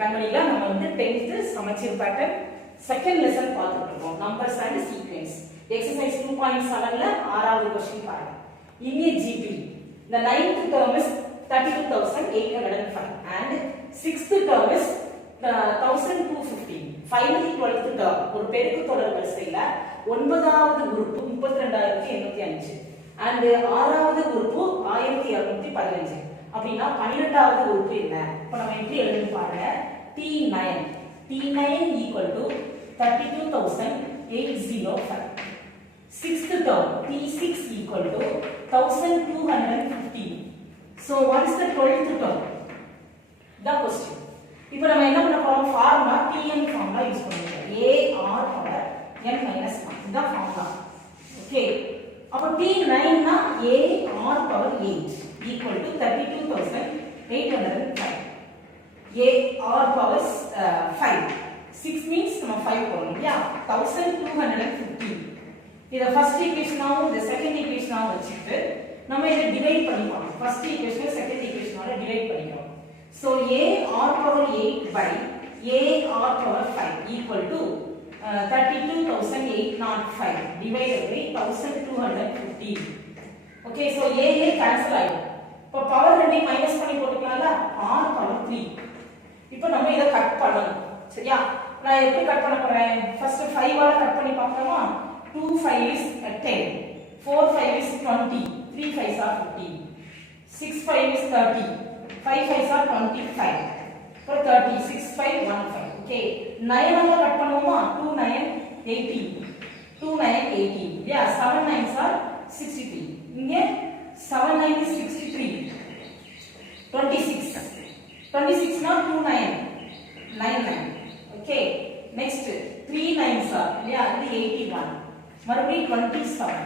கண்மணிகளா நம்ம வந்து 10th சமச்சீர் பேட்டர்ன் செகண்ட் லெசன் பார்த்துட்டு இருக்கோம். Numbers and sequence. எக்ஸசைஸ் 2.7ல ஆறாவது क्वेश्चन பாருங்க. In a GP, the ninth term is 32,805 and sixth term is 1,250. Finally 12th term ஒரு பெருக்கு தொடர் வரிசையில ஒன்பதாவது உறுப்பு 32,805 and ஆறாவது உறுப்பு 1,215. அப்படினா 12வது உறுப்பு என்ன? இப்போ நம்ம எப்படி எழுதணும் பாருங்க. T9 equal to 32,805. Sixth term T6 equal to 1,250. So what is the 12th term? The question. இப்போ நம்ம என்ன பண்ண போறோம்? ஃபார்முலா Tn ஃபார்முலா யூஸ் பண்ணுவோம். AR power n minus 1 இந்த ஃபார்முலா. ஓகே. அப்ப T9 னா AR power 8 equal to 32,805. AR power 5. 6 means நம்ம 5 போடணும் இல்லையா? 1,250. இத ஃபர்ஸ்ட் ஈக்குவேஷனாவும் இந்த செகண்ட் ஈக்குவேஷனாவும் வச்சிட்டு நம்ம இத டிவைட் பண்ணிப்போம். ஃபர்ஸ்ட் ஈக்குவேஷனை செகண்ட் ஈக்குவேஷனால டிவைட் பண்ணிப்போம். So AR power 8 by AR power 5 equal to 32,805 divided by 1,250. Okay, so A cancel ஆயிடும். இப்போ பவர் ரெண்டையும் மைனஸ் பண்ணி போட்டுக்கலாம்ல. R power 3. இப்போ நம்ம இத கட் பண்ணணும். சரியா? நான் எப்படி கட் பண்ண போறேன்? ஃபர்ஸ்ட் 5 ஆல கட் பண்ணி பார்க்கலாமா? 2 5 is 10, 4 5 is 20, 3 5s are 15, 6 5 is 30, 5 5s are 25, for 30, 6 5 1 5. Okay, 9 ஆல கட் பண்ணுவோமா? 2 9 18, 2 9 18. Yeah, 7 9s are 63. இங்க 7 9 is 63, 26. 26 னா 2 9 9 9. Okay, next 3 9s are yeah, இது 81. மறுபடியும் 27.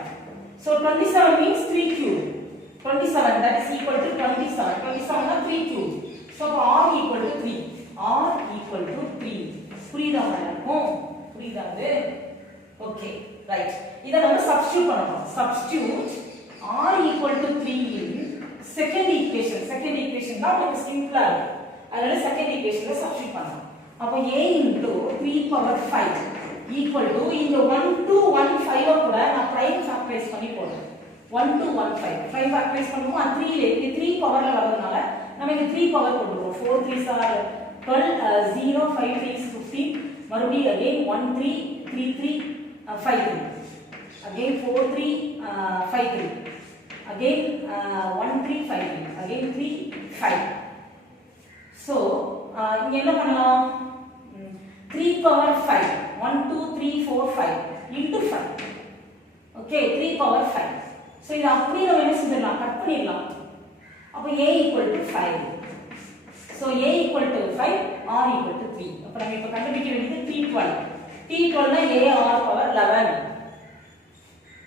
So 27 means 3 cube. 27 that is equal to 27. 27 னா 3 cube. So R equal to 3. R equal to 3. புரியுதா உங்களுக்கு? புரியுதாது? Okay, right. இத நம்ம சப்ஸ்டிட்யூட் பண்ணனும். Substitute R equal to 3 in second equation. Second equation தான் உங்களுக்கு சிம்பிளா இருக்கு. அதனால செகண்ட் ஈக்குவேஷன்ல சப்ஸ்டிட்யூட் பண்ணனும். அப்ப A into 3 power 5 equal to இந்த 1 to 1 5 கூட நான் பிரைம் ஃபேக்டரைஸ் பண்ணி போடுறேன். 1 to 1 5 5 ஃபேக்டரைஸ் பண்ணுவோம். 3 ல இது 3 பவர்ல வரதுனால நம்ம இங்க 3 பவர் போடுறோம். 4 3s are 12, 0 5 3 is 15. மறுபடியும் again 1 3 3 3 5 3. Again 4 3 5 3. Again 1 3 5 3. Again 3 5. So இங்க என்ன பண்ணலாம்? 3 power 5 1 2 3 4 5 into 5. Okay, 3 power 5. So இத அப்படியே நம்ம என்ன செஞ்சிரலாம்? கட் பண்ணிரலாம். அப்ப A equal to 5. So A equal to 5, R equal to 3. அப்ப நம்ம இப்ப கண்டுபிடிக்க வேண்டியது T12. T12 னா AR power 11.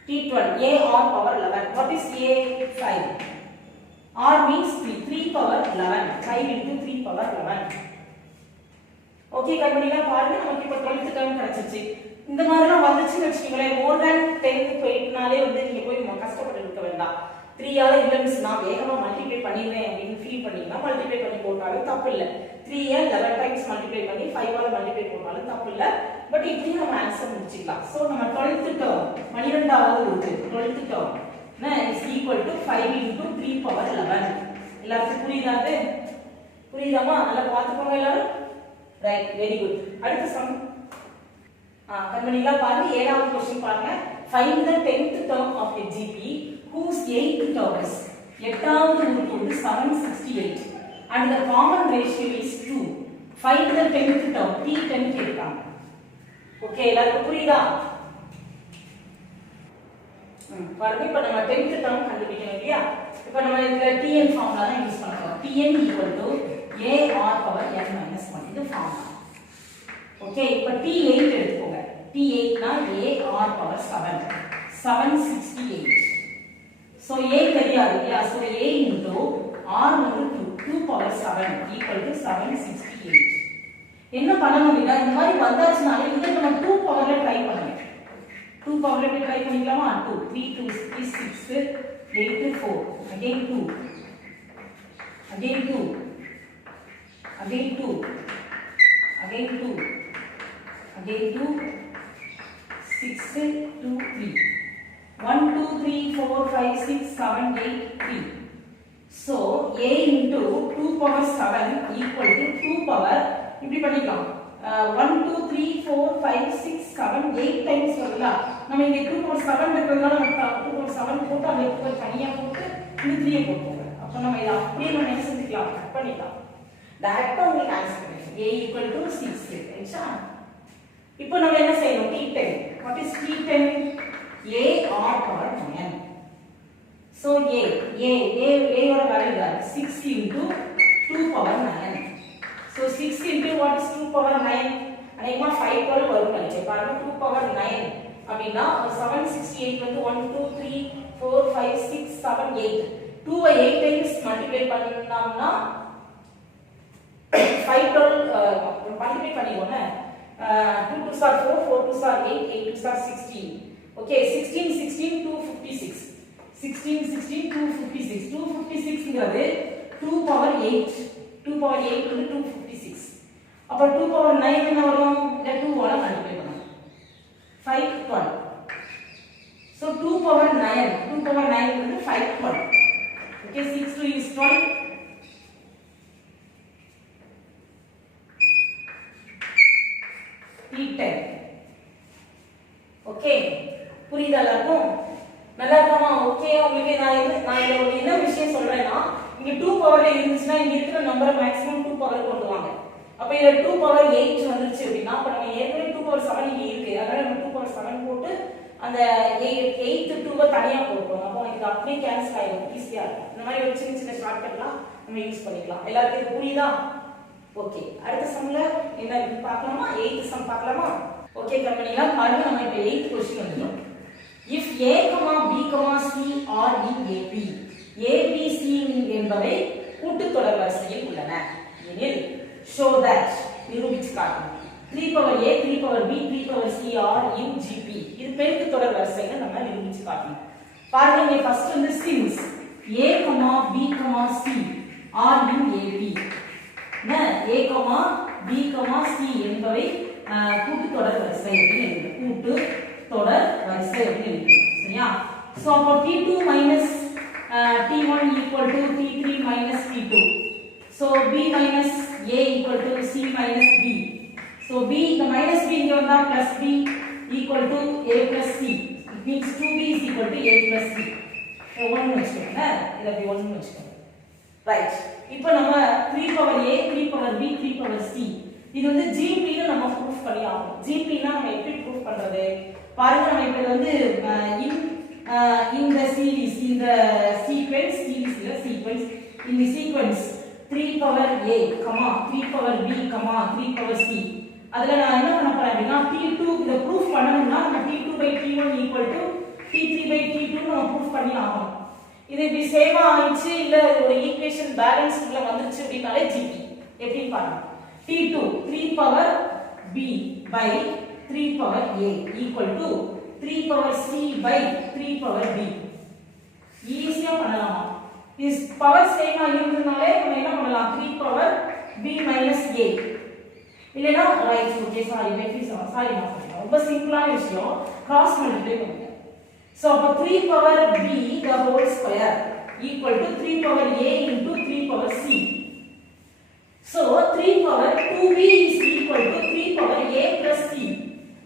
T12 AR power 11. What is A5? R means 3. 3 power 11. 5 into 3 power 11. Okay கண்மணிகளா பாருங்க நமக்கு இப்ப 12th டர்ம் கிடைச்சிருச்சு. இந்த மாதிரிலாம் வந்துச்சுன்னு வெச்சுக்கீங்களே more than 10 போயிட்டனாலே வந்து நீங்க போய் கஷ்டப்பட்டு இருக்க வேண்டாம். 3 ஆல இல்லன்ஸ் நான் வேகமா மல்டிப்ளை பண்ணிடுவேன் அப்படினு ஃபீல் பண்ணீங்கன்னா மல்டிப்ளை பண்ணி போட்டாலும் தப்பு இல்ல. 3 ஆல 11 டைம்ஸ் மல்டிப்ளை பண்ணி 5 ஆல மல்டிப்ளை போட்டாலும் தப்பு இல்ல. பட் இப்படி நம்ம ஆன்சர் முடிச்சிடலாம். சோ நம்ம 12th டர்ம் 12வது உறுப்பு 12th term is equal to 5 into 3 power 11. எல்லாருக்கும் புரியுதாது? புரியுதாமா? நல்லா பாத்துக்கோங்க எல்லாரும். Right, very good. அடுத்த சம் கண்மணிகளா பாருங்க 7வது क्वेश्चन பாருங்க. Find the 10th term of a GP whose 8th term is 8வது உறுப்பு வந்து 768 and the common ratio is 2. Find the 10th term T10 கேட்காங்க. ஓகே எல்லாருக்கும் புரியுதா? பாருங்க இப்ப நம்ம 10th term கண்டுபிடிக்கணும் இல்லையா? இப்ப நம்ம இந்த Tn ஃபார்முலா தான் யூஸ் பண்றோம். Tn equal to AR power n minus 1 இது ஃபார்முலா. ஓகே இப்ப T8 எடுத்துக்கோங்க. T8 னா AR power 7 768. So A தெரியாது இல்லையா? So A into R வந்து 2 power 7 equal to 768. என்ன பண்ணணும் அப்படின்னா இந்த மாதிரி வந்தாச்சுனாலே இத நம்ம 2 பவர்ல ட்ரை பண்ணணும். 2 பவர்ல ட்ரை பண்ணிக்கலாமா? 2 3 2 is 6 8 4 again 2 again 2 again 2 again 2, again 2, 6, 2, 3. 1, 2, 3, 4, 5, 6, 7, 8, 3. So, a into 2 power 7 equal to 2 power, இப்படி பண்ணிக்கலாம். 1, 2, 3, 4, 5, 6, 7, 8 times வருதா? நம்ம இங்க 2 power 7 இருக்கிறதுனால நம்ம 2 power 7 போட்டு அந்த 2 தனியா போட்டு இந்த 3 போட்டுருங்க. அப்ப நம்ம இத அப்படியே நம்ம என்ன செஞ்சுக்கலாம்? கட் பண்ணிக்கலாம். டைரக்டா உங்களுக்கு ஆன்சர் கிடைக்கும். a equal to 6. ரைட்டா? இப்போ நம்ம என்ன செய்யணும்? T10. What is T10? a or power 9. So a ஓட வேல்யூ தான் 6 into 2 power 9. So 6 into what is 2 power 9? அநேகமா 5 12 வரும் நினைச்சேன். பாருங்க 2 power 9 அப்படினா 768 வந்து 1 2 3 4 5 6 7 8. 2 ஐ 8 times மல்டிப்ளை பண்ணோம்னா 5 12 multiply பண்ணிடுவோம்ல. 2 2s are 4 4 2s are 8 8 2s are 16. Okay, 16 16 256. 16 16 256. 256 ங்கிறது 2 power 8. 2 power 8 வந்து 256. அப்ப 2 power 9 என்ன வரும்? இந்த 2 ஆல மல்டிப்ளை பண்ணனும். 5 12. So 2 power 9. 2 power 9 வந்து 5 12. Okay, 6 2 is 12. T10. Okay, புரியுதா எல்லாருக்கும்? நல்லா இருக்குமா? ஓகே, உங்களுக்கு நான் என்ன விஷயம் சொல்றேன்னா, இங்க 2 பவர்ல இருந்துச்சுன்னா இங்க இருக்கிற நம்பரை மேக்ஸிமம் 2 பவர் கொண்டு வாங்க. அப்ப இதுல 2 பவர் 8 வந்துருச்சு அப்படினா அப்ப நம்ம ஏற்கனவே 2 பவர் 7 இங்க இருக்கு. அதனால நம்ம 2 பவர் 7 போட்டு அந்த 8th 2 தனியா போடுறோம். அப்ப உங்களுக்கு அப்படியே கேன்சல் ஆயிடும். ஈஸியா இருக்கும். இந்த மாதிரி ஒரு சின்ன சின்ன ஷார்ட்கட்லாம் நம்ம யூஸ் பண்ணிக்கலாம். எல்லாருக்கும் இது புரியுதா? ஓகே, அடுத்த சம்ல என்ன இருக்கு பார்க்கலாமா? 8th சம் பார்க்கலாமா? ஓகே கம்பெனில பாருங்க, நம்ம இப்ப 8th क्वेश्चन வந்துட்டோம். If a, b, c are in AP, a, b, c என்பவை கூட்டுத்தொடர் வரிசையில் உள்ளன எனில் show that நிரூபிச்சு காட்டணும். 3 power a 3 power b 3 power c are in GP. இது பெருக்குத்தொடர் வரிசைன்னு நம்ம நிரூபிச்சு காட்டணும். பாருங்க, இங்க ஃபர்ஸ்ட் வந்து since a, b, c are in AP. a, b, c என்பவை கூட்டுத்தொடர் வரிசை அப்படின்னு எழுதுறோம். கூட்டுத்தொடர் வரிசை அப்படின்னு எழுதுறோம். சரியா? சோ அப்போ t2 minus t1 equal to t3 minus t2. So b minus a equal to c minus b. So b, the minus b இங்க வந்தா plus b equal to a plus c. It means 2b is equal to a plus c. So 1 வெச்சுக்கோங்க. இத அப்படி 1 வெச்சுக்கோங்க. Right. இப்போ நம்ம 3 power a 3 power b 3 power c இது வந்து GP ல நம்ம ப்ரூஃப் பண்ணி ஆகணும். GP னா நம்ம எப்படி ப்ரூஃப் பண்றது? பாருங்க, நம்ம இப்ப வந்து இந்த சீரிஸ் இந்த சீக்வென்ஸ் இந்த sequence 3 power a, 3 power b, 3 power c. அதுல நான் என்ன பண்ண போறேன் அப்படினா t2 இத ப்ரூஃப் பண்ணனும்னா நம்ம t2/t1 t3/t2 நம்ம ப்ரூஃப் பண்ணி ஆகணும். இது இப்படி சேமா ஆயிச்சு இல்ல ஒரு ஈக்குவேஷன் பேலன்ஸ் உள்ள வந்துருச்சு அப்படினாலே GP. எப்படி பாருங்க, t2 3 power b by 3 power a equal to 3 power c by 3 power b. ஈஸியா பண்ணலாம். இஸ் பவர் சேமா இருந்தனாலே நம்ம என்ன பண்ணலாம்? 3 power b minus a இல்லனா ரைட். ஓகே, சாரி ரொம்ப சிம்பிளான விஷயம். கிராஸ் மல்டிப்ளை பண்ணுங்க. சோ அப்ப 3 power b the whole square equal to 3 power a into 3 power c. So 3 power 2b is equal to 3 power a plus c.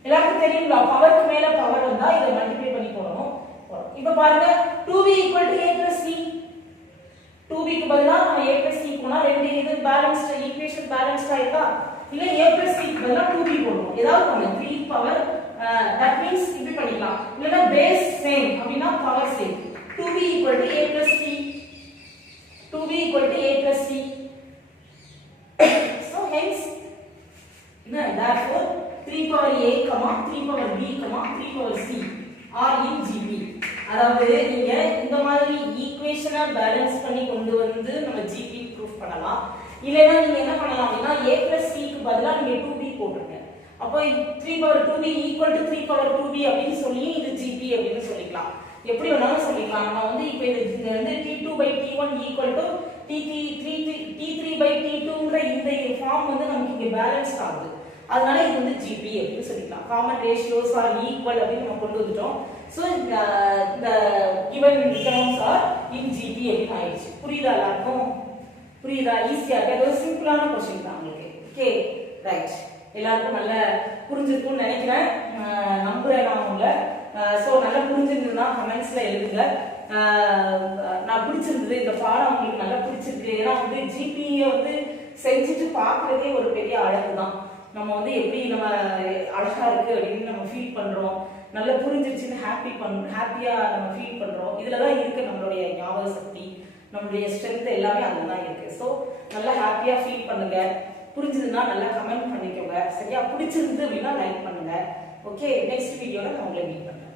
எல்லாருக்கும் தெரியுங்களா? பவருக்கு மேல power வந்தா இத மல்டிப்ளை பண்ணி போடணும். இப்போ பாருங்க, 2b equal to a plus c. 2b க்கு பதிலா நம்ம a plus c போனா ரெண்டு இது பேலன்ஸ்ட் ஈக்குவேஷன் பேலன்ஸ்ட் ஆயிட்டா. இல்ல a plus c க்கு பதிலா 2b போடுவோம். ஏதாவது பண்ணலாம். 3 பவர் தட் மீன்ஸ் இப்படி பண்ணிக்கலாம். இல்லனா பேஸ் சேம் அப்படினா power same. 2b equal to a plus c. 2b equal to a plus c. So hence therefore 3 power a, 3 power b, 3 power c are in GP. அதாவது நீங்க இந்த மாதிரி ஈக்குவேஷனை balance பண்ணி கொண்டு வந்து நம்ம GP ப்ரூஃப் பண்ணலாம். இல்லனா நீங்க என்ன பண்ணலாம் அப்படினா a plus c க்கு பதிலா நீங்க 2b போடுங்க. அப்போ 3 power 2b equal to 3 power 2b அப்படினு சொல்லி இது GP அப்படினு சொல்லிக்கலாம். எப்படி வேணாலும் சொல்லிக்கலாம். நம்ம வந்து இப்போ இது வந்து t2/t1 equal to t3/t2ங்கற இந்த ஃபார்ம் வந்து நமக்கு இங்க பேலன்ஸ் ஆகுது. அதனால இது வந்து ஜிபி அப்படின்னு சொல்லிக்கலாம். காமன் ரேஷியோஸ் ஆர் ஈக்குவல் அப்படின்னு நம்ம கொண்டு வந்துட்டோம். ஸோ இந்த கிவன் டேர்ம்ஸ் ஆர் இன் ஜிபி அப்படின்னு ஆயிடுச்சு. புரியுதா எல்லாருக்கும்? புரியுதா? ஈஸியா இருக்கு. அது ஒரு சிம்பிளான கொஸ்டின் தான் உங்களுக்கு. Okay right. எல்லாருக்கும் நல்லா புரிஞ்சிருக்கும்னு நினைக்கிறேன், நம்புறேன் நான் உங்களை. ஸோ நல்லா புரிஞ்சிருந்ததுன்னா கமெண்ட்ஸ்ல எழுதுங்க. நான் பிடிச்சிருந்தது இந்த பாடம் உங்களுக்கு நல்லா பிடிச்சிருக்கு. ஏன்னா வந்து ஜிபியை வந்து செஞ்சுட்டு பார்க்கறதே ஒரு பெரிய அழகு தான். நம்ம வந்து எப்படி நம்ம அழகா இருக்கு அப்படின்னு நம்ம ஃபீல் பண்றோம், நல்லா புரிஞ்சிருச்சுன்னு ஹாப்பியா நம்ம ஃபீல் பண்றோம். இதுலதான் இருக்கு நம்மளுடைய ஞாபக சக்தி, நம்மளுடைய ஸ்ட்ரென்த் எல்லாமே அதுதான் இருக்கு. ஸோ நல்லா ஹாப்பியா ஃபீல் பண்ணுங்க. புரிஞ்சதுன்னா நல்லா கமெண்ட் பண்ணிக்கோங்க. சரியா? பிடிச்சிருந்து அப்படின்னா லைக் பண்ணுங்க. ஓகே, நெக்ஸ்ட் வீடியோல நான் உங்களை மீட் பண்றேன்.